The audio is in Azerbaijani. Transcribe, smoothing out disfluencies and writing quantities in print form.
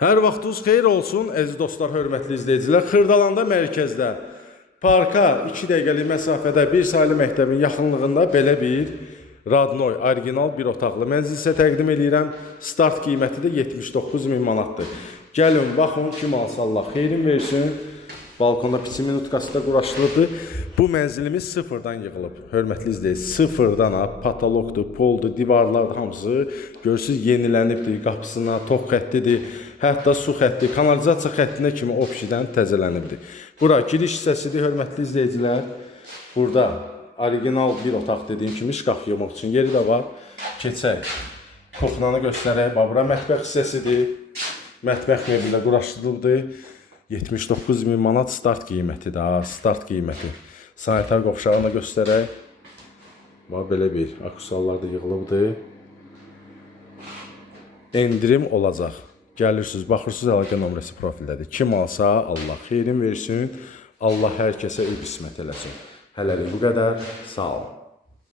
Hər vaxtınız xeyir olsun, əziz dostlar, hörmətli izləyicilər. Xırdalanda mərkəzdə, parka 2 dəqiqəlik məsafədə bir saylı məktəbin yaxınlığında belə bir Radnoy, orijinal bir otaqlı mənzil sizə təqdim edirəm. Start qiyməti də 79.000 manatdır. Gəlin, baxın, kim alsa Allah xeyrin versin. Balkonda piçin minutkası da quraşdırıldı. Bu mənzilimiz sıfırdan yığılıb. Hörmətli izləyicilər, sıfırdan patologdur, poldur, divarlar hamısı görürsünüz yenilənibdir. Qapısına, toq xəttidir, hətta su xətti, kanalizasiya xəttinə kimi opşidən təzələnibdir. Bura giriş hissəsidir, hörmətli izləyicilər. Burada orijinal bir otaq dediyim kimi şkaf yığmaq üçün yeri də var. Keçək. Kuxnanı göstərək. Bura mətbəx hissəsidir. Mətbəx mebellə quraşdırıldı. 79.000 manat start qiymətidir. Start qiyməti. Sanitar qovşağını da göstərək. Belə bir aksesuarlar da yığılıbdır. Endirim olacaq. Gəlirsiniz, baxırsınız, əlaqə nömrəsi profildədir. Kim alsa Allah xeyrin versin. Allah hər kəsə qismət eləsin. Hələlik bu qədər. Sağ olun.